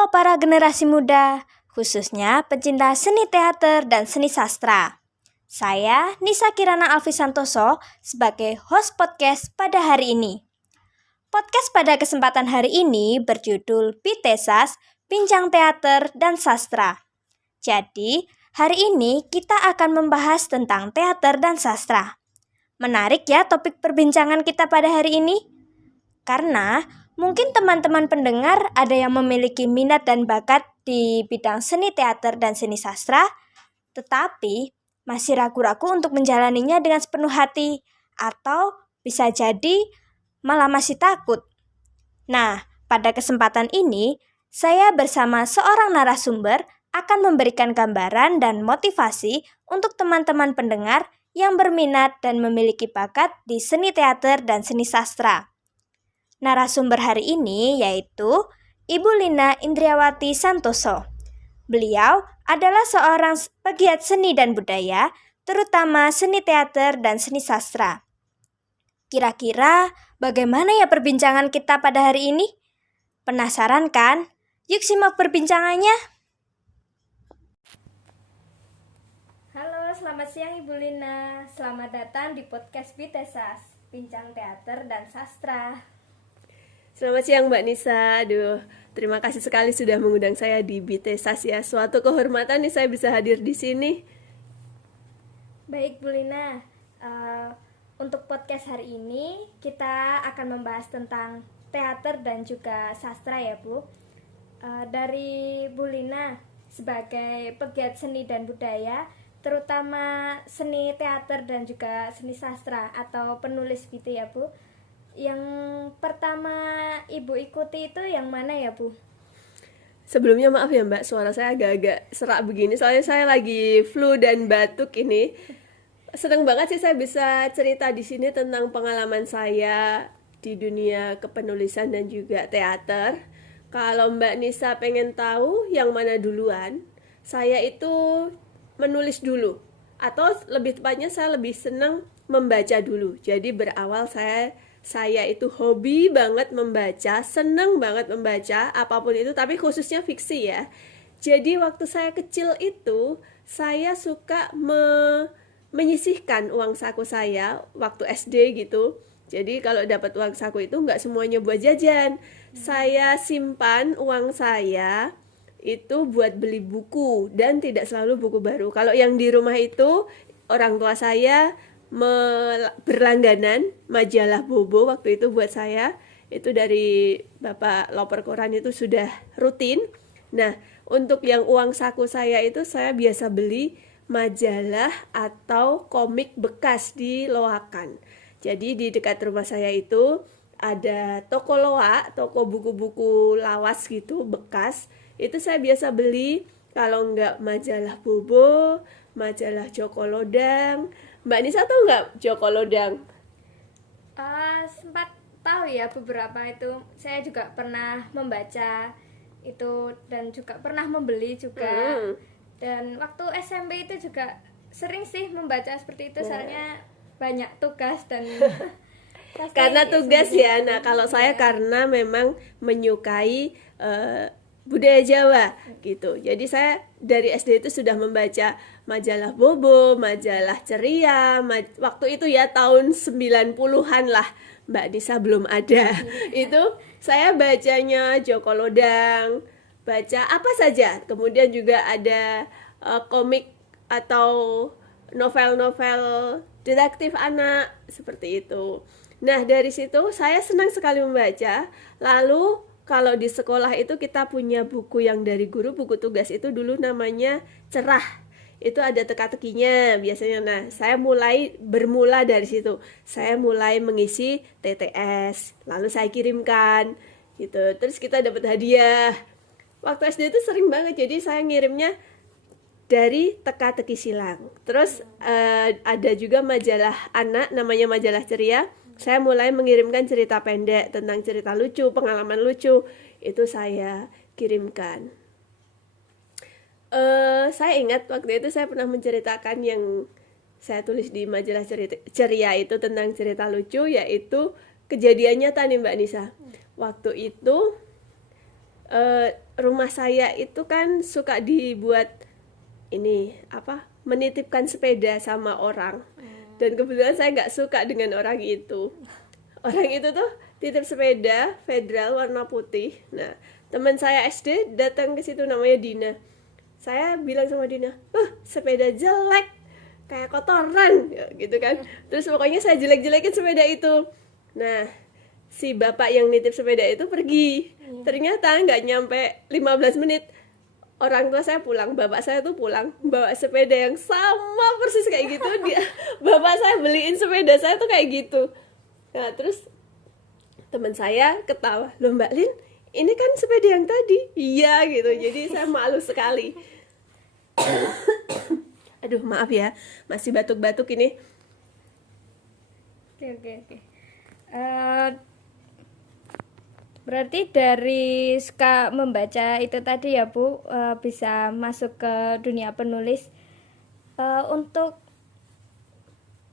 Halo para generasi muda, khususnya pecinta seni teater dan seni sastra. Saya Nisa Kirana Alfi Santoso sebagai host podcast pada hari ini. Podcast pada kesempatan hari ini berjudul Pitesas, Bincang Teater dan Sastra. Jadi, hari ini kita akan membahas tentang teater dan sastra. Menarik ya topik perbincangan kita pada hari ini? Karena mungkin teman-teman pendengar ada yang memiliki minat dan bakat di bidang seni teater dan seni sastra, tetapi masih ragu-ragu untuk menjalaninya dengan sepenuh hati, atau bisa jadi malah masih takut. Nah, pada kesempatan ini, saya bersama seorang narasumber akan memberikan gambaran dan motivasi untuk teman-teman pendengar yang berminat dan memiliki bakat di seni teater dan seni sastra. Narasumber hari ini yaitu Ibu Lina Indriawati Santoso. Beliau adalah seorang pegiat seni dan budaya, terutama seni teater dan seni sastra. Kira-kira bagaimana ya perbincangan kita pada hari ini? Penasaran kan? Yuk simak perbincangannya. Halo, selamat siang Ibu Lina. Selamat datang di podcast Pitesas, Bincang Teater dan Sastra. Selamat siang Mbak Nisa. Terima kasih sekali sudah mengundang saya di Pitesas ya. Suatu kehormatan nih saya bisa hadir di sini. Baik Bu Lina, untuk podcast hari ini kita akan membahas tentang teater dan juga sastra ya Bu. Dari Bu Lina sebagai pegiat seni dan budaya, terutama seni teater dan juga seni sastra atau penulis gitu ya Bu. Yang pertama Ibu ikuti itu yang mana ya Bu? Sebelumnya maaf ya Mbak, suara saya agak-agak serak begini. Soalnya saya lagi flu dan batuk ini. Senang banget sih saya bisa cerita di sini tentang pengalaman saya di dunia kepenulisan dan juga teater. Kalau Mbak Nisa pengen tahu yang mana duluan, saya itu menulis dulu. Atau lebih tepatnya saya lebih senang membaca dulu. Jadi berawal saya itu hobi banget membaca, seneng banget membaca apapun itu, tapi khususnya fiksi ya. Jadi waktu saya kecil itu saya suka menyisihkan uang saku saya waktu SD gitu. Jadi kalau dapat uang saku itu nggak semuanya buat jajan. Saya simpan uang saya itu buat beli buku dan tidak selalu buku baru. Kalau yang di rumah itu orang tua saya berlangganan majalah Bobo waktu itu buat saya, itu dari Bapak Loper Koran itu sudah rutin. Nah, untuk yang uang saku saya itu saya biasa beli majalah atau komik bekas di Loakan. Jadi di dekat rumah saya itu ada toko loa, toko buku-buku lawas gitu bekas. Itu saya biasa beli, kalau enggak majalah Bobo, majalah Joko Lodang. Mbak Nisa tahu nggak Joko Lodang? Sempat tahu ya beberapa itu. Saya juga pernah membaca itu dan juga pernah membeli juga. Dan waktu SMP itu juga sering sih membaca seperti itu, soalnya banyak tugas dan karena tugas ya. Nah, kalau saya karena memang menyukai budaya Jawa gitu. Jadi saya dari SD itu sudah membaca majalah Bobo, majalah Ceria, waktu itu ya tahun 90-an lah. Mbak Nisa belum ada. Itu saya bacanya Joko Lodang, baca apa saja. Kemudian juga ada komik atau novel-novel detektif anak seperti itu. Nah, dari situ saya senang sekali membaca. Lalu kalau di sekolah itu kita punya buku yang dari guru, buku tugas itu dulu namanya Cerah. Itu ada teka-tekinya biasanya. Nah, saya bermula dari situ. Saya mulai mengisi TTS, lalu saya kirimkan gitu. Terus kita dapat hadiah. Waktu SD itu sering banget, jadi saya ngirimnya dari teka-teki silang. Terus ada juga majalah anak namanya majalah Ceria. Saya mulai mengirimkan cerita pendek tentang cerita lucu, pengalaman lucu. Itu saya kirimkan. Saya ingat waktu itu saya pernah menceritakan yang saya tulis di majalah Ceria itu tentang cerita lucu, yaitu kejadian nyata nih Mbak Nisa. Waktu itu rumah saya itu kan suka dibuat ini apa, menitipkan sepeda sama orang, dan kebetulan saya nggak suka dengan orang itu. Orang itu tuh titip sepeda Federal warna putih. Nah, teman saya SD datang ke situ, namanya Dina. Saya bilang sama Dina, sepeda jelek, kayak kotoran, ya, gitu kan. Terus pokoknya saya jelek-jelekin sepeda itu. Nah, si bapak yang nitip sepeda itu pergi. Ternyata nggak nyampe 15 menit, orang tua saya pulang, bapak saya tuh pulang bawa sepeda yang sama persis kayak gitu. Dia, bapak saya beliin sepeda saya tuh kayak gitu. Nah, terus teman saya ketawa, loh Mbak Lin, ini kan sepeda yang tadi. Iya gitu, jadi saya malu sekali. Aduh, maaf ya, masih batuk-batuk ini. Oke. Berarti dari suka membaca itu tadi ya Bu, bisa masuk ke dunia penulis. Untuk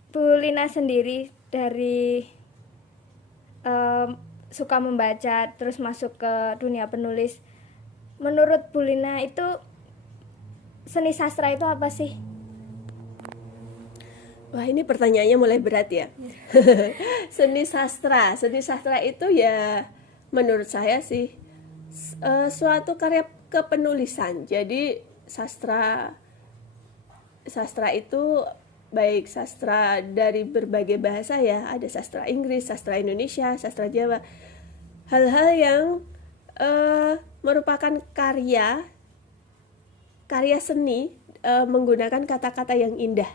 Bu Lina sendiri dari suka membaca terus masuk ke dunia penulis, menurut Bu Lina itu seni sastra itu apa sih? Wah, ini pertanyaannya mulai berat ya. Seni sastra itu ya menurut saya sih suatu karya kepenulisan. Jadi sastra itu baik sastra dari berbagai bahasa ya, ada sastra Inggris, sastra Indonesia, sastra Jawa. Hal-hal yang merupakan karya seni menggunakan kata-kata yang indah.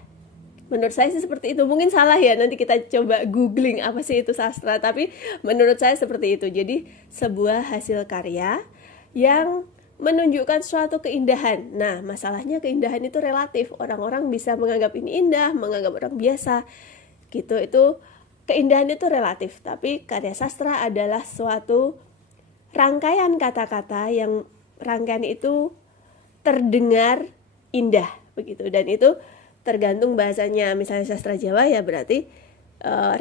Menurut saya sih seperti itu. Mungkin salah ya, nanti kita coba googling apa sih itu sastra. Tapi menurut saya seperti itu. Jadi sebuah hasil karya yang menunjukkan suatu keindahan. Nah, masalahnya keindahan itu relatif. Orang-orang bisa menganggap ini indah, menganggap orang biasa. Gitu, itu keindahan itu relatif. Tapi karya sastra adalah suatu rangkaian kata-kata yang rangkaian itu terdengar indah begitu, dan itu tergantung bahasanya. Misalnya sastra Jawa ya berarti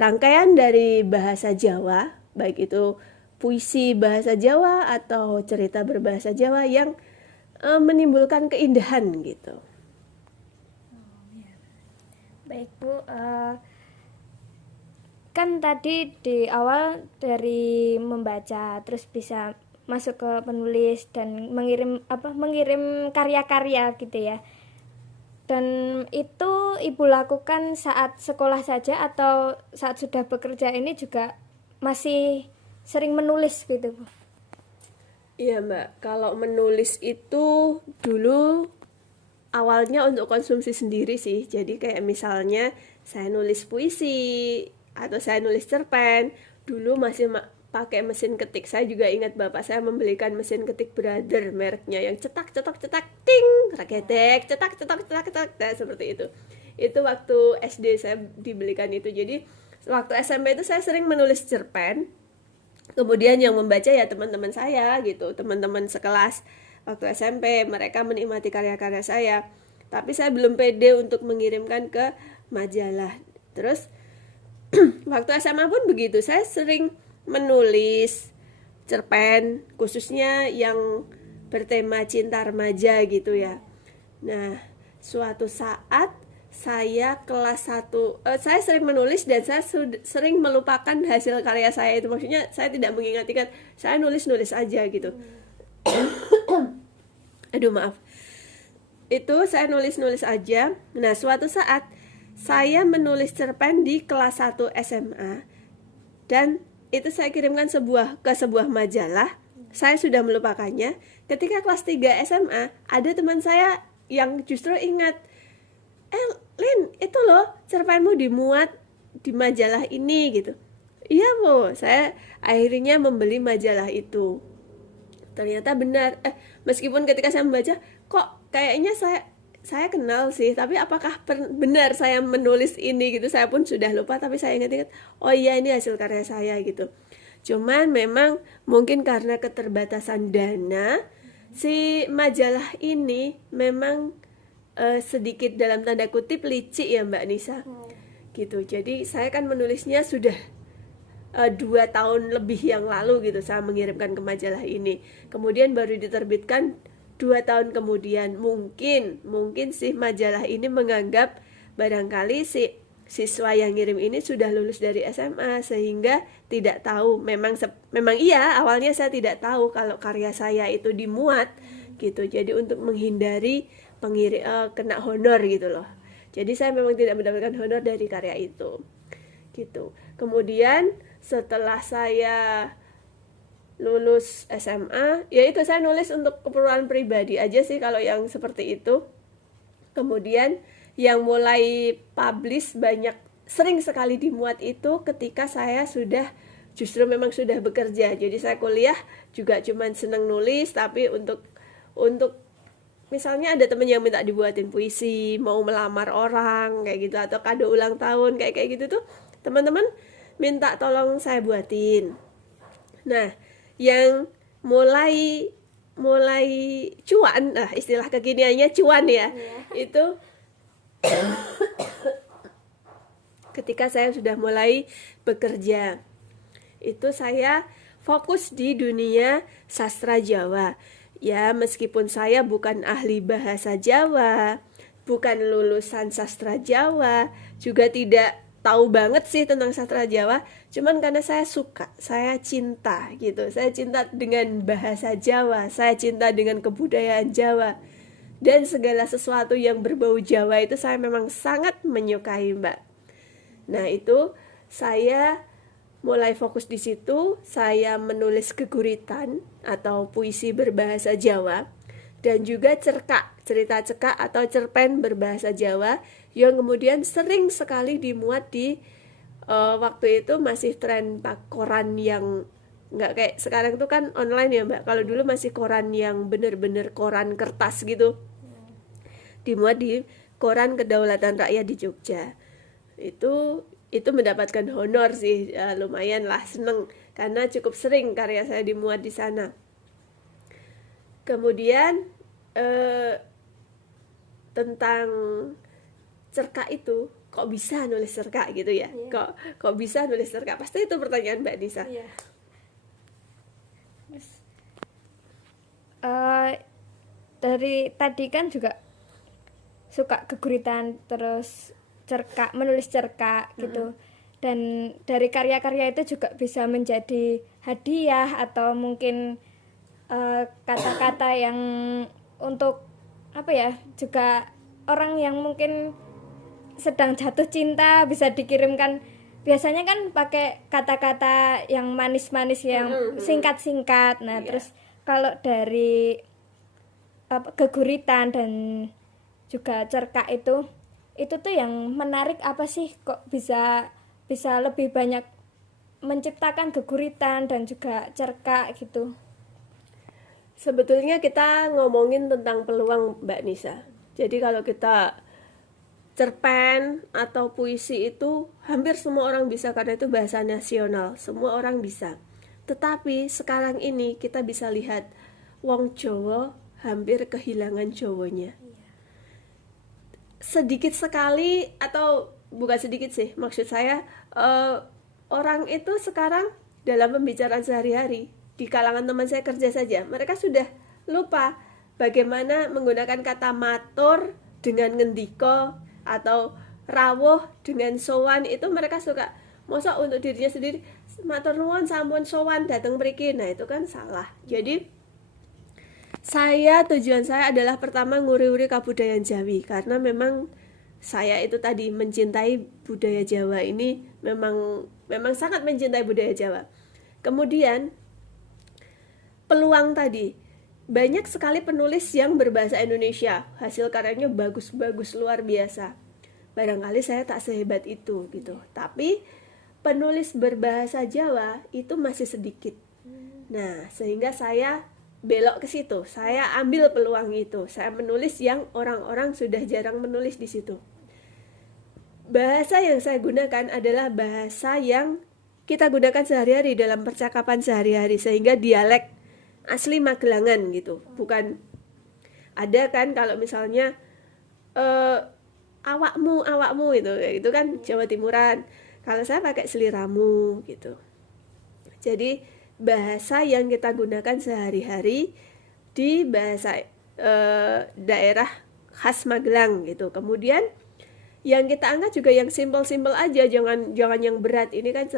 rangkaian dari bahasa Jawa, baik itu puisi bahasa Jawa atau cerita berbahasa Jawa yang menimbulkan keindahan gitu. Baik Bu, kan tadi di awal dari membaca terus bisa masuk ke penulis dan mengirim karya-karya gitu ya. Dan itu Ibu lakukan saat sekolah saja atau saat sudah bekerja ini juga masih sering menulis gitu Bu? Iya Mbak, kalau menulis itu dulu awalnya untuk konsumsi sendiri sih. Jadi kayak misalnya saya nulis puisi atau saya nulis cerpen. Dulu masih pakai mesin ketik. Saya juga ingat bapak saya membelikan mesin ketik Brother mereknya yang cetak ting, raketek, cetak. Nah, seperti itu. Itu waktu SD saya dibelikan itu. Jadi waktu SMP itu saya sering menulis cerpen. Kemudian yang membaca ya teman-teman saya gitu, teman-teman sekelas. Waktu SMP mereka menikmati karya-karya saya. Tapi saya belum pede untuk mengirimkan ke majalah. Terus waktu SMA pun begitu, saya sering menulis cerpen khususnya yang bertema cinta remaja gitu ya. Nah, suatu saat saya kelas 1, saya sering menulis dan saya sering melupakan hasil karya saya itu. Maksudnya saya tidak mengingat-ingat, saya nulis-nulis aja gitu. Aduh maaf. Itu saya nulis-nulis aja. Nah, suatu saat saya menulis cerpen di kelas 1 SMA dan itu saya kirimkan ke sebuah majalah. Saya sudah melupakannya. Ketika kelas 3 SMA, ada teman saya yang justru ingat, Lin, itu loh cerpenmu dimuat di majalah ini gitu. Iya Bu, saya akhirnya membeli majalah itu. Ternyata benar. Meskipun ketika saya membaca, kok kayaknya saya kenal sih, tapi apakah benar saya menulis ini gitu. Saya pun sudah lupa, tapi saya ingat-ingat, oh iya ini hasil karya saya gitu. Cuman memang mungkin karena keterbatasan dana, si majalah ini memang sedikit dalam tanda kutip licik ya Mbak Nisa. Gitu. Jadi saya kan menulisnya sudah 2 tahun lebih yang lalu gitu saya mengirimkan ke majalah ini. Kemudian baru diterbitkan 2 tahun kemudian. Mungkin sih majalah ini menganggap barangkali si siswa yang ngirim ini sudah lulus dari SMA sehingga tidak tahu. Memang iya awalnya saya tidak tahu kalau karya saya itu dimuat gitu. Jadi untuk menghindari kena honor gitu loh. Jadi saya memang tidak mendapatkan honor dari karya itu gitu. Kemudian setelah saya lulus SMA, ya itu saya nulis untuk keperluan pribadi aja sih kalau yang seperti itu. Kemudian yang mulai publish sering sekali dimuat itu ketika saya justru memang sudah bekerja. Jadi saya kuliah juga cuman seneng nulis, tapi untuk misalnya ada temen yang minta dibuatin puisi, mau melamar orang kayak gitu, atau kado ulang tahun kayak gitu tuh teman-teman minta tolong saya buatin. Nah, yang mulai cuan, istilah kekiniannya cuan ya, itu ketika saya sudah mulai bekerja. Itu saya fokus di dunia sastra Jawa. Ya, meskipun saya bukan ahli bahasa Jawa, bukan lulusan sastra Jawa, juga tidak tahu banget sih tentang sastra Jawa, cuman karena saya suka, saya cinta gitu. Saya cinta dengan bahasa Jawa, saya cinta dengan kebudayaan Jawa. Dan segala sesuatu yang berbau Jawa itu saya memang sangat menyukai, Mbak. Nah, itu saya mulai fokus di situ. Saya menulis keguritan atau puisi berbahasa Jawa dan juga cerita cekak atau cerpen berbahasa Jawa yang kemudian sering sekali dimuat di waktu itu masih tren koran yang nggak kayak sekarang itu kan online ya, Mbak. Kalau dulu masih koran yang bener-bener koran kertas gitu, dimuat di koran Kedaulatan Rakyat di Jogja. Itu mendapatkan honor sih, lumayan lah, seneng karena cukup sering karya saya dimuat di sana. Kemudian tentang cerkak itu, kok bisa nulis cerkak gitu ya? Kok bisa nulis cerkak? Pasti itu pertanyaan Mbak Nisa. Dari tadi kan juga suka keguritan, terus menulis cerkak gitu. Dan dari karya-karya itu juga bisa menjadi hadiah atau mungkin kata-kata yang untuk juga orang yang mungkin sedang jatuh cinta bisa dikirimkan. Biasanya kan pakai kata-kata yang manis-manis, yang singkat-singkat. Nah, terus kalau dari keguritan dan juga cerkak itu tuh yang menarik apa sih, kok bisa lebih banyak menciptakan keguritan dan juga cerkak gitu? Sebetulnya kita ngomongin tentang peluang, Mbak Nisa. Jadi kalau kita cerpen atau puisi itu hampir semua orang bisa karena itu bahasa nasional, semua orang bisa. Tetapi sekarang ini kita bisa lihat wong Jawa hampir kehilangan Jawanya. Sedikit sekali, atau bukan sedikit sih, maksud saya orang itu sekarang dalam pembicaraan sehari-hari di kalangan teman saya kerja saja, mereka sudah lupa bagaimana menggunakan kata matur dengan ngendiko atau rawuh dengan sowan. Itu mereka suka mosok untuk dirinya sendiri, matur nuwun sampun sowan dateng mriki. Nah, itu kan salah. Jadi tujuan saya adalah pertama nguri-uri kabudayaan Jawi, karena memang saya itu tadi mencintai budaya Jawa ini, memang sangat mencintai budaya Jawa. Kemudian peluang tadi, banyak sekali penulis yang berbahasa Indonesia, hasil karyanya bagus-bagus luar biasa. Barangkali saya tak sehebat itu gitu, tapi penulis berbahasa Jawa itu masih sedikit. Nah, sehingga saya belok ke situ, saya ambil peluang itu, saya menulis yang orang-orang sudah jarang menulis di situ. Bahasa yang saya gunakan adalah bahasa yang kita gunakan sehari-hari dalam percakapan sehari-hari, sehingga dialek asli Magelangan gitu. Bukan ada kan kalau misalnya awakmu itu kan Jawa Timuran. Kalau saya pakai seliramu gitu. Jadi bahasa yang kita gunakan sehari-hari di bahasa daerah khas Magelang gitu. Kemudian yang kita angkat juga yang simpel-simpel aja, jangan yang berat. Ini kan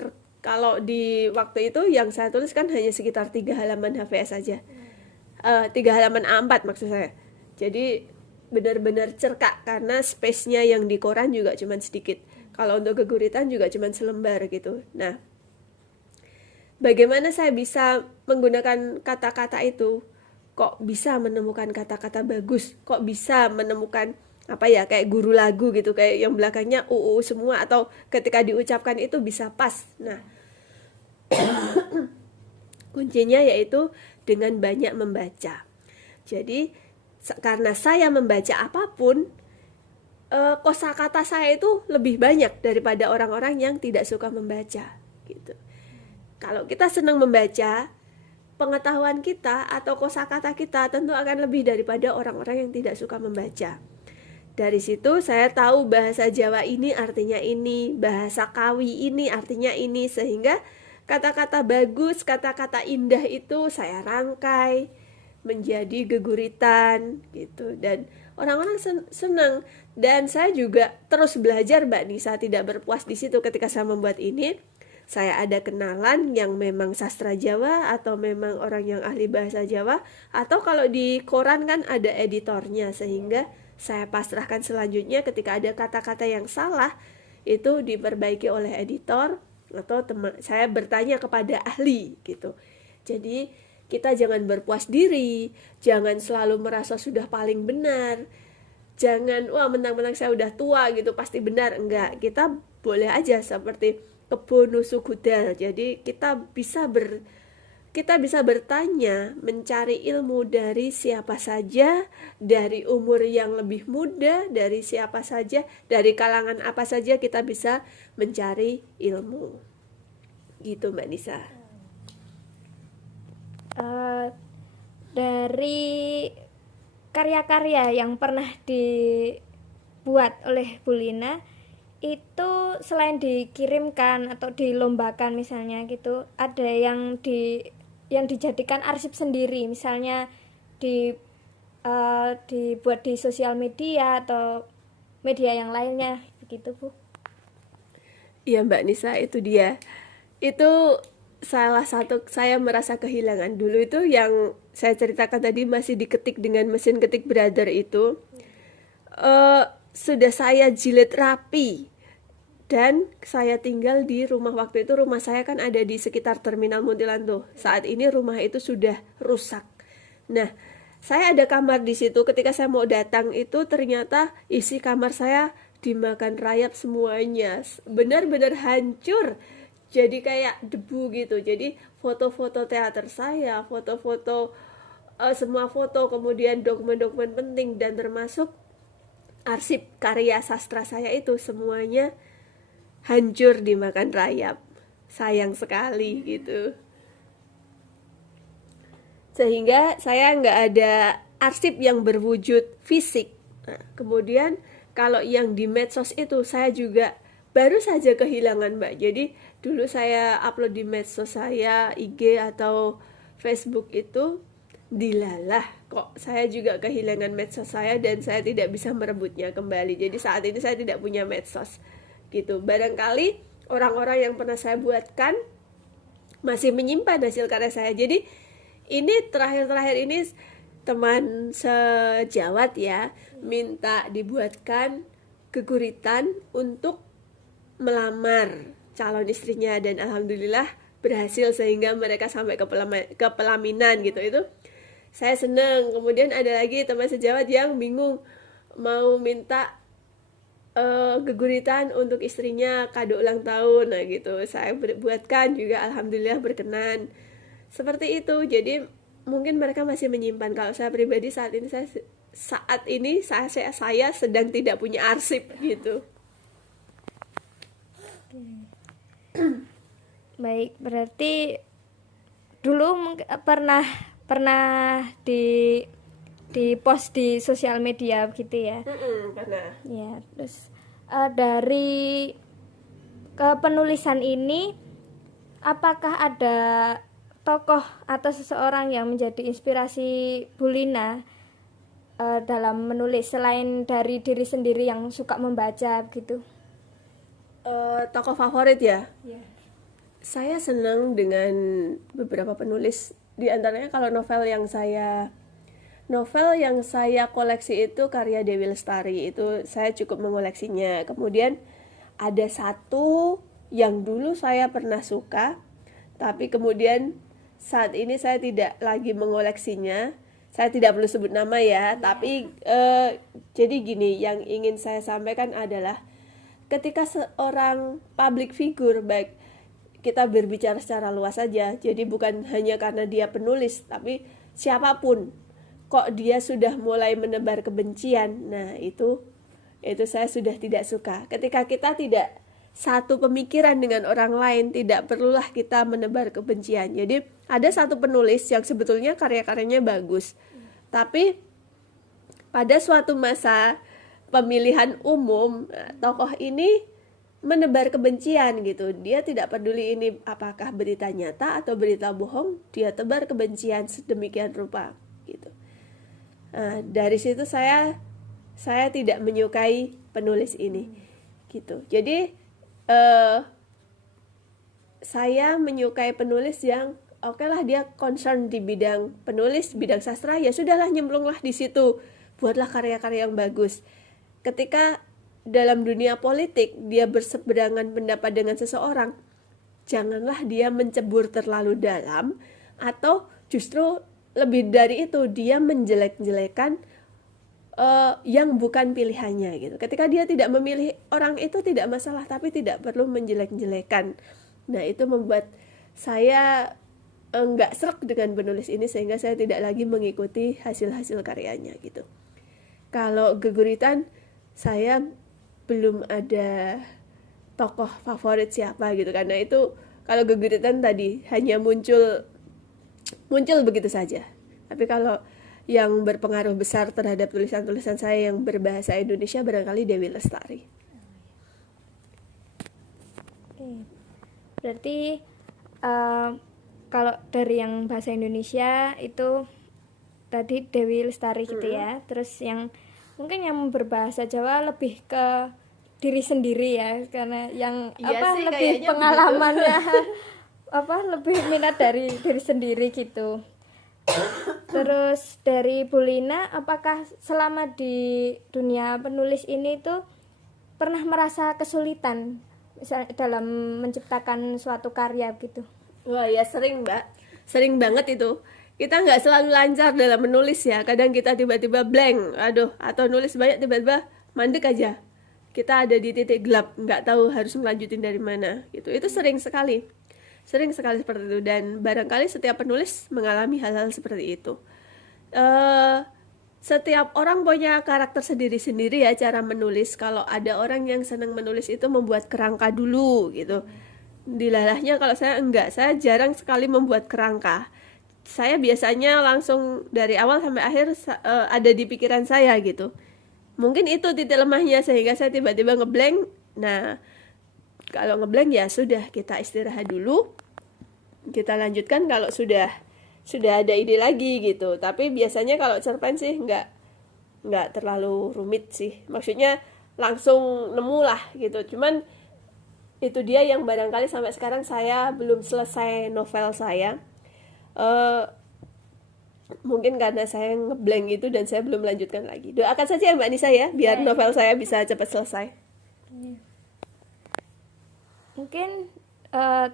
kalau di waktu itu yang saya tulis kan hanya sekitar 3 halaman HVS saja. 3 halaman A4 maksud saya. Jadi benar-benar cerkak karena space-nya yang di koran juga cuman sedikit. Kalau untuk geguritan juga cuman selembar gitu. Nah, bagaimana saya bisa menggunakan kata-kata itu? Kok bisa menemukan kata-kata bagus? Kok bisa menemukan kayak guru lagu gitu, kayak yang belakangnya UU semua, atau ketika diucapkan itu bisa pas. Nah, kuncinya yaitu dengan banyak membaca. Jadi karena saya membaca apapun, kosakata saya itu lebih banyak daripada orang-orang yang tidak suka membaca gitu. Kalau kita senang membaca, pengetahuan kita atau kosakata kita tentu akan lebih daripada orang-orang yang tidak suka membaca. Dari situ saya tahu bahasa Jawa ini artinya ini, bahasa Kawi ini artinya ini, sehingga kata-kata bagus, kata-kata indah itu saya rangkai menjadi geguritan gitu, dan orang-orang senang. Dan saya juga terus belajar, Mbak Nisa, tidak berpuas di situ. Ketika saya membuat ini, saya ada kenalan yang memang sastra Jawa atau memang orang yang ahli bahasa Jawa, atau kalau di koran kan ada editornya, sehingga saya pasrahkan selanjutnya ketika ada kata-kata yang salah itu diperbaiki oleh editor, atau saya bertanya kepada ahli gitu. Jadi kita jangan berpuas diri, jangan selalu merasa sudah paling benar, jangan mentang-mentang saya udah tua gitu pasti benar. Enggak, kita boleh aja seperti kebun nusuk kuda. Jadi kita bisa bertanya, mencari ilmu dari siapa saja, dari umur yang lebih muda, dari siapa saja, dari kalangan apa saja kita bisa mencari ilmu. Gitu, Mbak Nisa. Dari karya-karya yang pernah dibuat oleh Bu Lina, itu selain dikirimkan atau dilombakan misalnya gitu, ada yang dijadikan arsip sendiri, misalnya dibuat di sosial media atau media yang lainnya begitu, Bu? Iya, Mbak Nisa, itu dia. Itu salah satu saya merasa kehilangan. Dulu itu yang saya ceritakan tadi masih diketik dengan mesin ketik Brother itu, sudah saya jilid rapi. Dan saya tinggal di rumah, waktu itu rumah saya kan ada di sekitar Terminal Muntilan. Saat ini rumah itu sudah rusak. Nah, saya ada kamar di situ. Ketika saya mau datang itu ternyata isi kamar saya dimakan rayap semuanya. Benar-benar hancur. Jadi kayak debu gitu. Jadi foto-foto teater saya, foto-foto semua foto, kemudian dokumen-dokumen penting, dan termasuk arsip karya sastra saya itu semuanya hancur dimakan rayap. Sayang sekali gitu. Sehingga saya nggak ada arsip yang berwujud fisik. Nah, kemudian kalau yang di medsos itu saya juga baru saja kehilangan, Mbak. Jadi dulu saya upload di medsos saya, IG atau Facebook itu, dilalah kok saya juga kehilangan medsos saya dan saya tidak bisa merebutnya kembali. Jadi saat ini saya tidak punya medsos gitu. Barangkali orang-orang yang pernah saya buatkan masih menyimpan hasil karya saya. Jadi ini terakhir-terakhir ini teman sejawat ya minta dibuatkan geguritan untuk melamar calon istrinya, dan alhamdulillah berhasil sehingga mereka sampai ke pelaminan gitu. Itu saya senang. Kemudian ada lagi teman sejawat yang bingung mau minta geguritan untuk istrinya kado ulang tahun. Nah gitu, saya buatkan juga, alhamdulillah berkenan. Seperti itu. Jadi mungkin mereka masih menyimpan. Kalau saya pribadi saat ini saya sedang tidak punya arsip gitu. Baik, berarti dulu pernah di post di sosial media begitu ya? Pernah. Ya, terus dari kepenulisan ini apakah ada tokoh atau seseorang yang menjadi inspirasi Bu Lina dalam menulis selain dari diri sendiri yang suka membaca gitu? Tokoh favorit ya? Iya. Saya senang dengan beberapa penulis. Di antaranya kalau novel yang saya koleksi itu karya Dewi Lestari, itu saya cukup mengoleksinya. Kemudian ada satu yang dulu saya pernah suka, tapi kemudian saat ini saya tidak lagi mengoleksinya. Saya tidak perlu sebut nama ya, tapi jadi gini, yang ingin saya sampaikan adalah ketika seorang public figure, baik kita berbicara secara luas saja, jadi bukan hanya karena dia penulis, tapi siapapun, kok dia sudah mulai menebar kebencian, nah itu saya sudah tidak suka. Ketika kita tidak satu pemikiran dengan orang lain, tidak perlulah kita menebar kebencian. Jadi ada satu penulis yang sebetulnya karya-karyanya bagus, tapi pada suatu masa pemilihan umum, tokoh ini menebar kebencian gitu. Dia tidak peduli ini apakah berita nyata atau berita bohong, dia tebar kebencian sedemikian rupa gitu. Dari situ saya tidak menyukai penulis ini gitu. Jadi saya menyukai penulis yang oke lah dia concern di bidang penulis, bidang sastra, ya sudahlah nyemplunglah di situ, buatlah karya-karya yang bagus. Ketika dalam dunia politik dia berseberangan pendapat dengan seseorang, janganlah dia mencebur terlalu dalam, atau justru lebih dari itu dia menjelek-jelekan yang bukan pilihannya gitu. Ketika dia tidak memilih orang itu tidak masalah, tapi tidak perlu menjelek-jelekan. Nah itu membuat saya nggak srek dengan penulis ini, sehingga saya tidak lagi mengikuti hasil-hasil karyanya gitu. Kalau geguritan, saya belum ada tokoh favorit siapa gitu, karena itu kalau geguritan tadi hanya muncul begitu saja. Tapi kalau yang berpengaruh besar terhadap tulisan-tulisan saya yang berbahasa Indonesia barangkali Dewi Lestari. Oke. Berarti kalau dari yang bahasa Indonesia itu tadi Dewi Lestari gitu ya. Terus yang mungkin yang berbahasa Jawa lebih ke diri sendiri ya, karena yang Iya sih, lebih kayaknya pengalamannya lebih minat dari diri sendiri gitu. Terus dari Bu Lina, apakah selama di dunia penulis ini tuh pernah merasa kesulitan misalnya dalam menciptakan suatu karya gitu? Wah ya sering Mbak, sering banget itu. Kita nggak selalu lancar dalam menulis ya, kadang kita tiba-tiba blank, atau nulis banyak tiba-tiba mandek aja. Kita ada di titik gelap, nggak tahu harus melanjutin dari mana gitu. Itu sering sekali seperti itu, dan barangkali setiap penulis mengalami hal-hal seperti itu. Setiap orang punya karakter sendiri-sendiri ya cara menulis. Kalau ada orang yang senang menulis itu membuat kerangka dulu gitu. Dilalahnya kalau saya enggak, saya jarang sekali membuat kerangka. Saya biasanya langsung dari awal sampai akhir ada di pikiran saya gitu. Mungkin itu titik lemahnya sehingga saya tiba-tiba ngeblank. Nah, kalau ngeblank ya sudah, kita istirahat dulu. Kita lanjutkan kalau sudah ada ide lagi gitu. Tapi biasanya kalau cerpen sih nggak terlalu rumit sih. Maksudnya langsung nemu lah gitu. Cuman itu dia yang barangkali sampai sekarang saya belum selesai novel saya. Mungkin karena saya ngeblank itu dan saya belum melanjutkan lagi. Doakan saja ya Mbak Nisa ya, biar novel saya bisa cepat selesai. Mungkin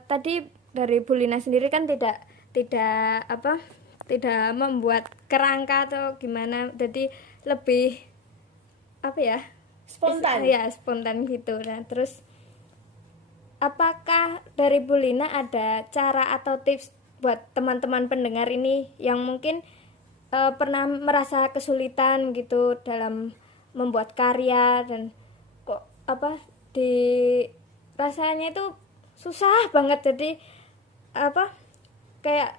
tadi dari Bu Lina sendiri kan tidak membuat kerangka atau gimana, jadi lebih Spontan. Ya spontan gitu. Nah terus apakah dari Bu Lina ada cara atau tips buat teman-teman pendengar ini yang mungkin pernah merasa kesulitan gitu dalam membuat karya, dan kok rasanya itu susah banget, jadi kayak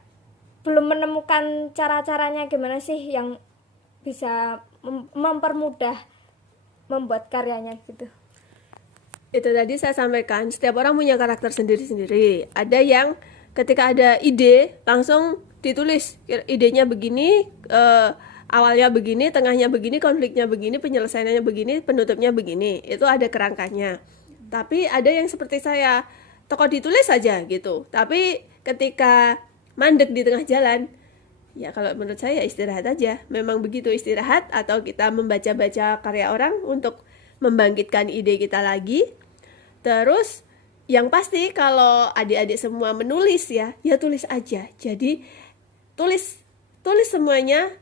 belum menemukan cara-caranya gimana sih yang bisa mempermudah membuat karyanya gitu. Itu tadi saya sampaikan, setiap orang punya karakter sendiri-sendiri. Ada yang ketika ada ide langsung ditulis, idenya begini, awalnya begini, tengahnya begini, konfliknya begini, penyelesaiannya begini, penutupnya begini. Itu ada kerangkanya. Tapi ada yang seperti saya, tokoh ditulis saja gitu. Tapi ketika mandek di tengah jalan, ya kalau menurut saya istirahat aja. Memang begitu, istirahat atau kita membaca-baca karya orang untuk membangkitkan ide kita lagi. Terus yang pasti kalau adik-adik semua menulis ya tulis aja. Jadi tulis semuanya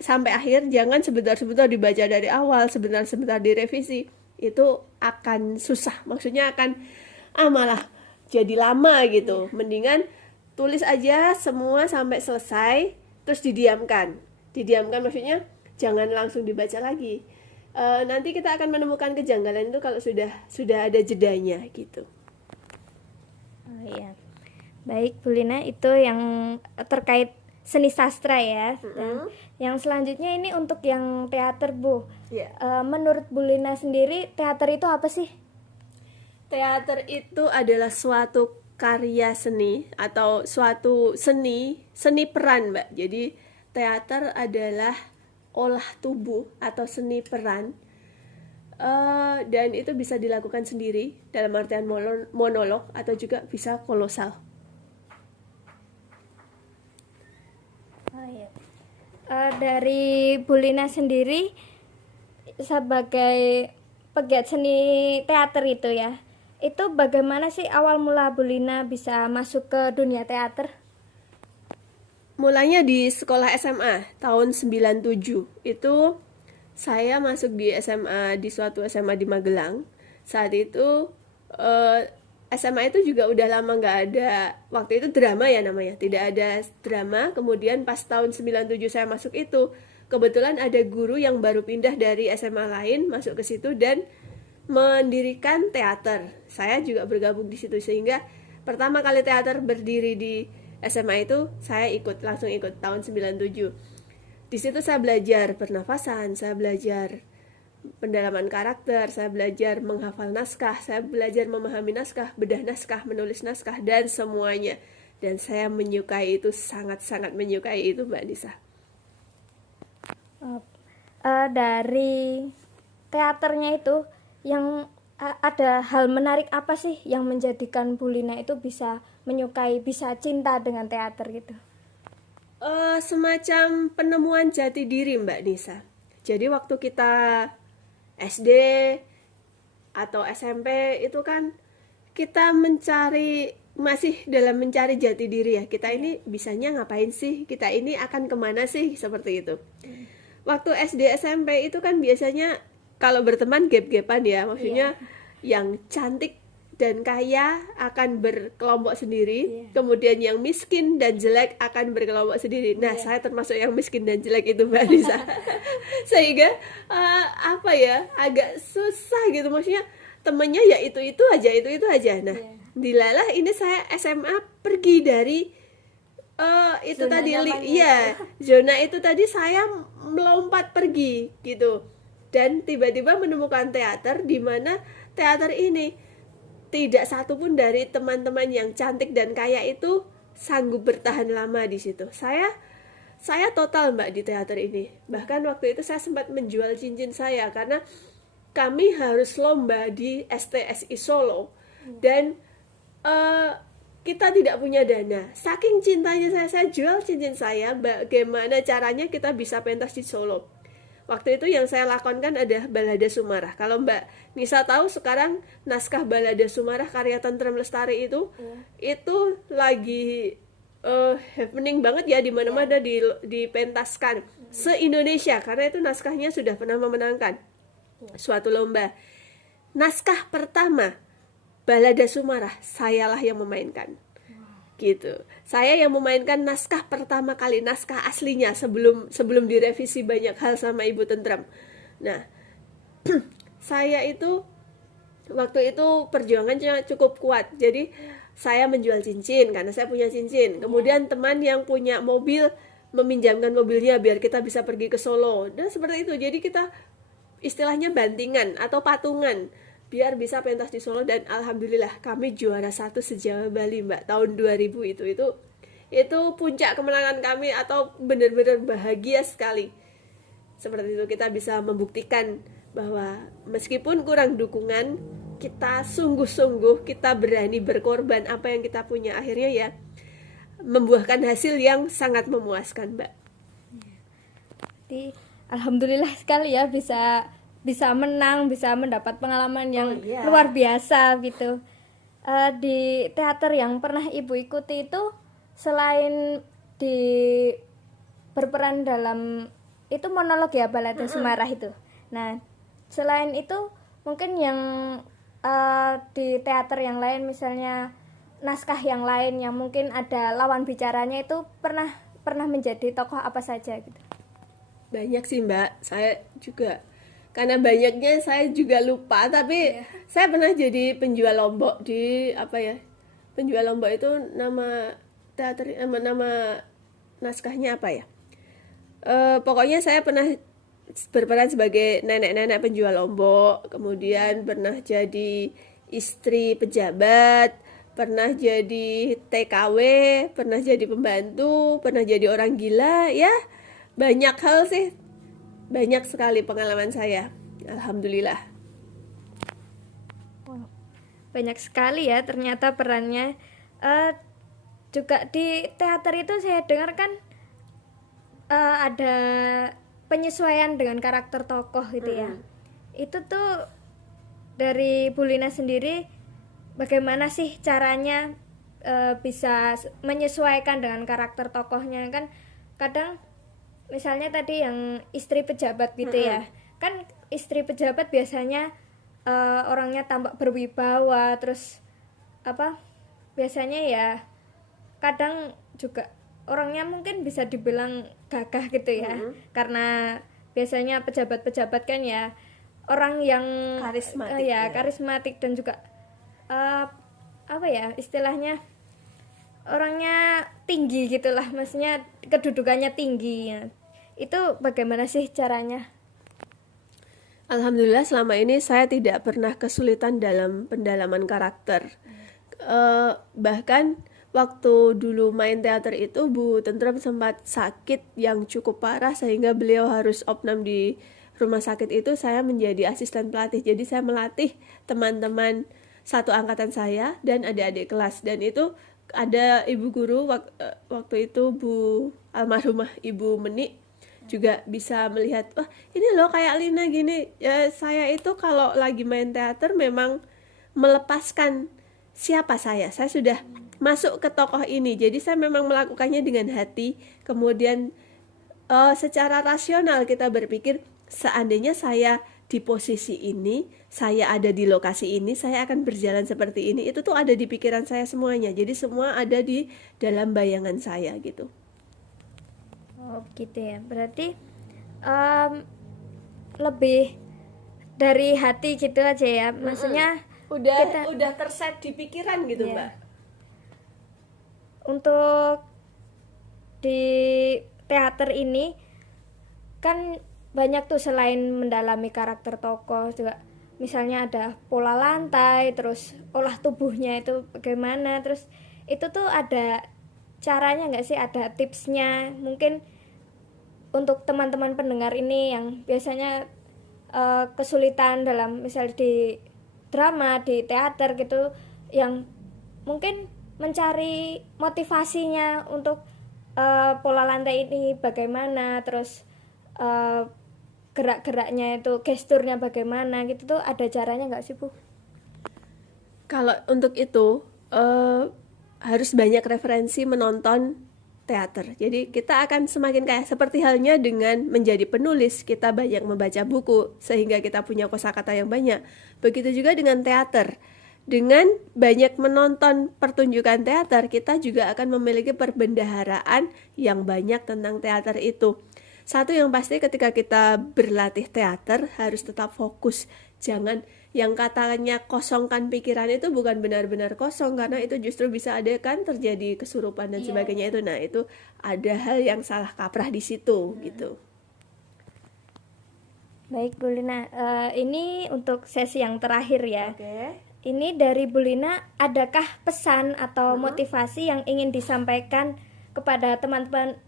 sampai akhir, jangan sebentar-sebentar dibaca dari awal, sebentar-sebentar direvisi. Itu akan susah. Maksudnya akan malah jadi lama gitu. Mendingan tulis aja semua sampai selesai, terus didiamkan. Didiamkan maksudnya jangan langsung dibaca lagi. Nanti kita akan menemukan kejanggalan itu kalau sudah ada jedanya gitu. Oh iya. Baik, Bu Lina, itu yang terkait seni sastra ya. Dan yang selanjutnya ini untuk yang teater, Bu. Yeah. Menurut Bu Lina sendiri, teater itu apa sih? Teater itu adalah suatu karya seni atau suatu seni peran, Mbak. Jadi teater adalah olah tubuh atau seni peran, dan itu bisa dilakukan sendiri dalam artian monolog atau juga bisa kolosal. Oh, iya. Dari Bu Lina sendiri sebagai pegiat seni teater itu ya, itu bagaimana sih awal mula Bu Lina bisa masuk ke dunia teater? Mulanya di sekolah SMA tahun 97. Itu saya masuk di SMA, di suatu SMA di Magelang. Saat itu SMA itu juga udah lama nggak ada, waktu itu drama ya namanya, tidak ada drama. Kemudian pas tahun 97 saya masuk itu, kebetulan ada guru yang baru pindah dari SMA lain masuk ke situ dan mendirikan teater. Saya juga bergabung di situ, sehingga pertama kali teater berdiri di SMA itu saya langsung ikut tahun 97. Di situ saya belajar pernafasan, saya belajar pendalaman karakter, saya belajar menghafal naskah, saya belajar memahami naskah, bedah naskah, menulis naskah, dan semuanya. Dan saya menyukai itu, sangat-sangat menyukai itu, Mbak Nisa. Dari teaternya itu, yang ada hal menarik apa sih yang menjadikan Bu Lina itu bisa menyukai, bisa cinta dengan teater gitu? Semacam penemuan jati diri, Mbak Nisa. Jadi waktu kita SD atau SMP itu kan kita masih dalam mencari jati diri ya. Kita ini bisanya ngapain sih? Kita ini akan kemana sih? Seperti itu. Waktu SD SMP itu kan biasanya kalau berteman gap-gapan ya. Maksudnya yang cantik dan kaya akan berkelompok sendiri, kemudian yang miskin dan jelek akan berkelompok sendiri. Nah, saya termasuk yang miskin dan jelek itu, Mbak Nisa. Sehingga agak susah gitu, maksudnya temennya ya itu aja. Nah, dilalah ini saya SMA pergi dari itu zona tadi zona itu tadi, saya melompat pergi gitu, dan tiba-tiba menemukan teater, di mana teater ini tidak satu pun dari teman-teman yang cantik dan kaya itu sanggup bertahan lama di situ. Saya total, Mbak, di teater ini. Bahkan waktu itu saya sempat menjual cincin saya karena kami harus lomba di STSI Solo dan kita tidak punya dana. Saking cintanya saya jual cincin saya. Bagaimana caranya kita bisa pentas di Solo? Waktu itu yang saya lakonkan adalah Balada Sumarah. Kalau Mbak Nisa tahu, sekarang naskah Balada Sumarah karya Tentrem Lestari itu lagi happening banget ya, di mana-mana dipentaskan se-Indonesia, karena itu naskahnya sudah pernah memenangkan suatu lomba. Naskah pertama Balada Sumarah sayalah yang memainkan. Gitu. Saya yang memainkan naskah pertama kali, naskah aslinya sebelum direvisi banyak hal sama Ibu Tentrem. Nah, saya itu waktu itu perjuangannya cukup kuat. Jadi saya menjual cincin karena saya punya cincin. Kemudian teman yang punya mobil meminjamkan mobilnya biar kita bisa pergi ke Solo. Dan seperti itu. Jadi kita istilahnya bantingan atau patungan. biar bisa pentas di Solo, dan alhamdulillah kami juara 1 se-Jawa Bali, Mbak, tahun 2000 itu puncak kemenangan kami, atau benar-benar bahagia sekali. Seperti itu, kita bisa membuktikan bahwa meskipun kurang dukungan, kita sungguh-sungguh, kita berani berkorban apa yang kita punya, akhirnya ya membuahkan hasil yang sangat memuaskan, Mbak. Jadi alhamdulillah sekali ya bisa menang, bisa mendapat pengalaman yang luar biasa gitu. Di teater yang pernah Ibu ikuti itu, selain di berperan dalam itu monolog ya, Balada Sumarah itu. Nah, selain itu mungkin yang di teater yang lain, misalnya naskah yang lain yang mungkin ada lawan bicaranya, itu pernah menjadi tokoh apa saja gitu? Banyak sih, Mbak. Saya juga, karena banyaknya saya juga lupa, tapi saya pernah jadi penjual lombok di penjual lombok itu nama teater, nama naskahnya apa ya? Pokoknya saya pernah berperan sebagai nenek-nenek penjual lombok, kemudian pernah jadi istri pejabat, pernah jadi TKW, pernah jadi pembantu, pernah jadi orang gila, ya banyak hal sih, banyak sekali pengalaman saya, alhamdulillah. Banyak sekali ya ternyata perannya. Juga di teater itu saya dengar kan ada penyesuaian dengan karakter tokoh gitu ya. Itu tuh dari Bu Lina sendiri bagaimana sih caranya bisa menyesuaikan dengan karakter tokohnya? Kan kadang misalnya tadi yang istri pejabat gitu ya, kan istri pejabat biasanya orangnya tampak berwibawa, terus biasanya ya kadang juga orangnya mungkin bisa dibilang gagah gitu ya, karena biasanya pejabat-pejabat kan ya orang yang karismatik dan juga istilahnya orangnya tinggi gitulah, maksudnya kedudukannya tinggi ya. Itu bagaimana sih caranya? Alhamdulillah selama ini saya tidak pernah kesulitan dalam pendalaman karakter. Bahkan waktu dulu main teater itu, Bu Tentrem sempat sakit yang cukup parah sehingga beliau harus opnam di rumah sakit itu. Saya menjadi asisten pelatih, jadi saya melatih teman-teman satu angkatan saya dan adik-adik kelas, dan itu ada ibu guru waktu itu, Bu almarhumah Ibu Meni, juga bisa melihat, wah ini loh kayak Lina gini ya. Saya itu kalau lagi main teater memang melepaskan siapa saya sudah masuk ke tokoh ini, jadi saya memang melakukannya dengan hati. Kemudian secara rasional kita berpikir, seandainya saya di posisi ini, saya ada di lokasi ini, saya akan berjalan seperti ini. Itu tuh ada di pikiran saya semuanya, jadi semua ada di dalam bayangan saya gitu. Oh gitu ya, berarti lebih dari hati gitu aja ya, maksudnya udah terset di pikiran gitu, Mbak. Untuk di teater ini kan banyak tuh, selain mendalami karakter tokoh juga misalnya ada pola lantai, terus olah tubuhnya itu bagaimana, terus itu tuh ada caranya nggak sih, ada tipsnya mungkin untuk teman-teman pendengar ini yang biasanya kesulitan dalam misal di drama, di teater gitu, yang mungkin mencari motivasinya untuk pola lantai ini bagaimana, terus gerak-geraknya itu, gesturnya bagaimana gitu tuh, ada caranya nggak sih, Bu? Kalau untuk itu harus banyak referensi menonton teater. Jadi kita akan semakin kaya, seperti halnya dengan menjadi penulis, kita banyak membaca buku sehingga kita punya kosakata yang banyak. Begitu juga dengan teater. Dengan banyak menonton pertunjukan teater, kita juga akan memiliki perbendaharaan yang banyak tentang teater itu. Satu yang pasti, ketika kita berlatih teater harus tetap fokus. Jangan yang katanya kosongkan pikiran, itu bukan benar-benar kosong, karena itu justru bisa ada kan terjadi kesurupan dan sebagainya itu. Nah, itu ada hal yang salah kaprah di situ gitu. Baik Bu Lina, ini untuk sesi yang terakhir ya. Oke. Ini dari Bu Lina, adakah pesan atau motivasi yang ingin disampaikan kepada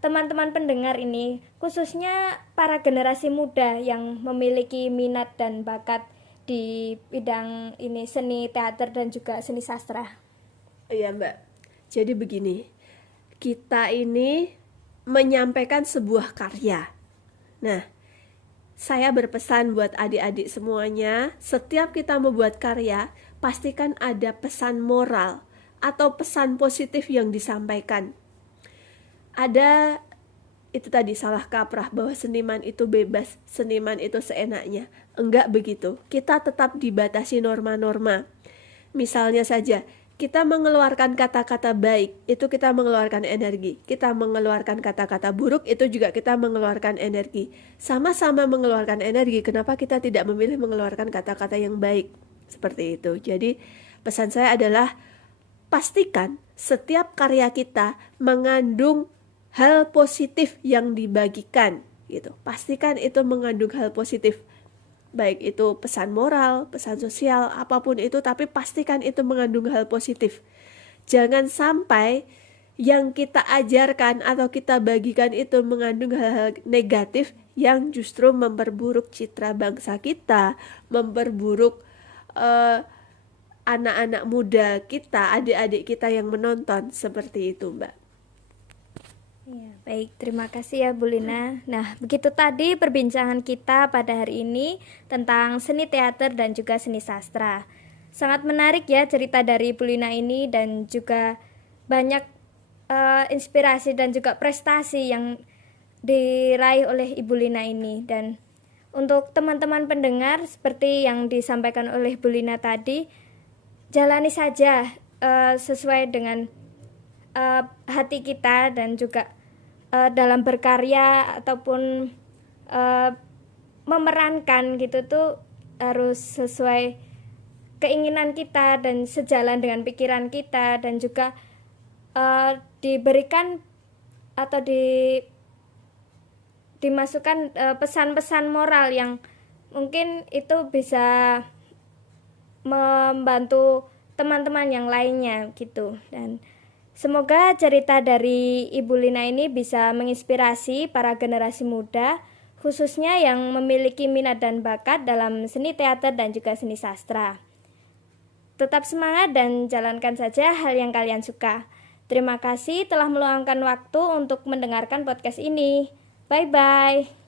teman-teman pendengar ini, khususnya para generasi muda yang memiliki minat dan bakat di bidang ini, seni teater dan juga seni sastra? Iya Mbak, jadi begini, kita ini menyampaikan sebuah karya. Nah, saya berpesan buat adik-adik semuanya, setiap kita membuat karya, pastikan ada pesan moral atau pesan positif yang disampaikan. Ada itu tadi salah kaprah bahwa seniman itu bebas, seniman itu seenaknya. Enggak begitu. Kita tetap dibatasi norma-norma. Misalnya saja, kita mengeluarkan kata-kata baik, itu kita mengeluarkan energi. Kita mengeluarkan kata-kata buruk, itu juga kita mengeluarkan energi. Sama-sama mengeluarkan energi, kenapa kita tidak memilih mengeluarkan kata-kata yang baik? Seperti itu. Jadi, pesan saya adalah pastikan setiap karya kita mengandung hal positif yang dibagikan gitu. Pastikan itu mengandung hal positif. Baik itu pesan moral, pesan sosial, apapun itu, tapi pastikan itu mengandung hal positif. Jangan sampai yang kita ajarkan atau kita bagikan itu mengandung hal-hal negatif yang justru memperburuk citra bangsa kita, memperburuk anak-anak muda kita, adik-adik kita yang menonton, seperti itu Mbak. Ya, baik, terima kasih ya Bu Lina. Nah, begitu tadi perbincangan kita pada hari ini tentang seni teater dan juga seni sastra. Sangat menarik ya cerita dari Bu Lina ini, dan juga banyak inspirasi dan juga prestasi yang diraih oleh Ibu Lina ini. Dan untuk teman-teman pendengar, seperti yang disampaikan oleh Bu Lina tadi, jalani saja sesuai dengan hati kita, dan juga dalam berkarya ataupun memerankan gitu tuh harus sesuai keinginan kita dan sejalan dengan pikiran kita, dan juga diberikan atau dimasukkan pesan-pesan moral yang mungkin itu bisa membantu teman-teman yang lainnya gitu. Dan semoga cerita dari Ibu Lina ini bisa menginspirasi para generasi muda, khususnya yang memiliki minat dan bakat dalam seni teater dan juga seni sastra. Tetap semangat dan jalankan saja hal yang kalian suka. Terima kasih telah meluangkan waktu untuk mendengarkan podcast ini. Bye-bye.